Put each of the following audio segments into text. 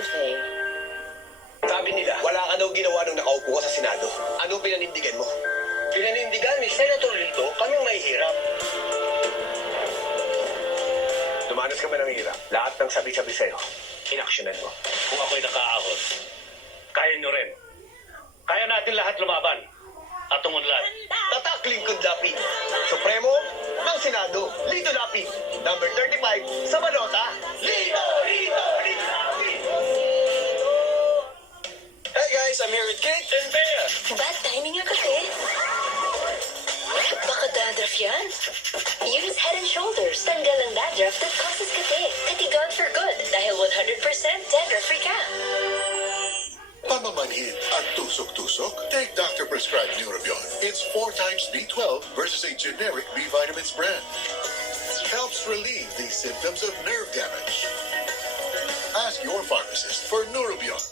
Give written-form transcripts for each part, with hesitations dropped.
Cafe. Sabi nila, wala ka daw ginawa nung nakaupo ka sa Senado. Anong pinanindigan mo? Pinanindigan ni Senator Lito kaming may hirap. Dumanas ka ba ng hirap? Lahat ng sabi-sabi sa'yo, inaksyonan mo. Kung ako'y nakaahon, kaya nyo rin. Kaya natin lahat lumaban at umunlad. Tatak Lingkod Lapid, Supremo ng Senado, Lito Lapid, number 35 sa balota. Lito! Lito! Lito Lapid! Hey guys, I'm here with Kate and Bea. Bad timing nga kasi. Baka dandruff yan. Use Head and Shoulders. Tanggal ang dandruff that causes kate. Katigan for good dahil 100% dandruff-free ka. Pamamanhid at tusok-tusok? Take doctor-prescribed Neurobion. It's 4 times B12 versus a generic B vitamins brand. Helps relieve these symptoms of nerve damage. Ask your pharmacist for Neurobion.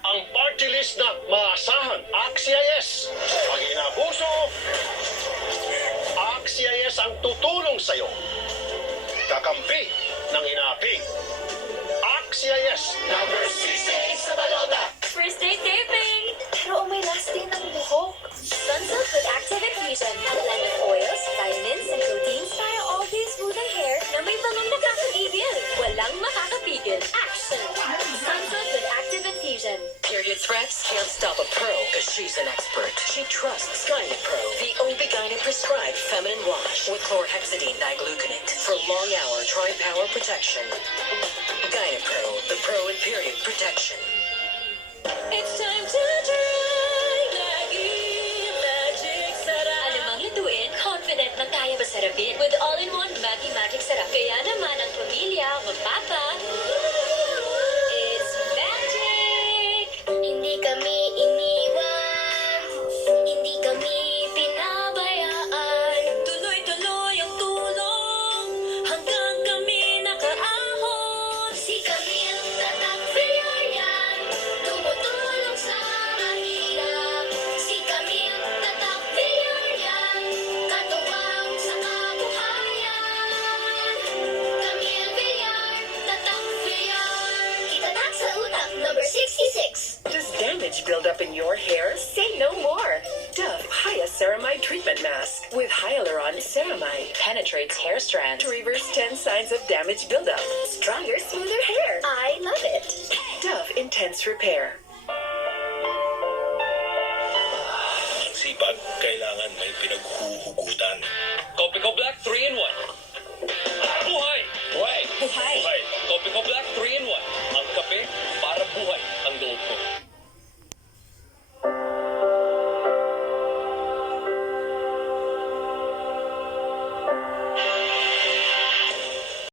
Ang party list na maasahan, AXIS. Pag inabuso, AXIS ang tutulong sa'yo. Kakampi ng inapi. AXIS, number 68 sa balota. First date taping! Pero may lasting ng buhok. Sunsilk with Active Infusion. A blend of oils, vitamins, and proteins para always smooth ang hair na may bangong nakakagigil. Walang makakapigil. Action! Sunsilk with Active Infusion. Period threats can't stop a pro because she's an expert. She trusts Gynet Pro, the OB-GYN prescribed feminine wash with chlorhexidine digluconate for long-hour tri-power protection. Gynet Pro, the pro in period protection. It's time to try Maggie Magic Sarap. Alamang lutuin, confident na kaya masarapin with all-in-one Maggie Magic Sarap. Kaya naman ang pamilya, magpapa. It's magic! Hindi kami iniwan, hindi kami pinabayaan. Tuloy-tuloy ang tulong hanggang kami nakaahon. Si Camille Tatak Villarreal, tumutulong sa mahirap. Si Camille Tatak Villarreal, katuwang sa kabuhayan. Camille Villar, Tatak Villar, itatak sa utak, number 66. Does damage build up in your hair? Say no more. Dove Hyaluronide Treatment Mask with Hyaluron-Ceramide penetrates hair strands to reverse 10 signs of damage buildup. Stronger, smoother hair. I love it. Dove Intense Repair. Ang sipag, kailangan may pinaghuhugutan. Copico Black 3-in-1. Buhay! Buhay! Buhay! Buhay! Copico Black 3-in-1. Ang kape,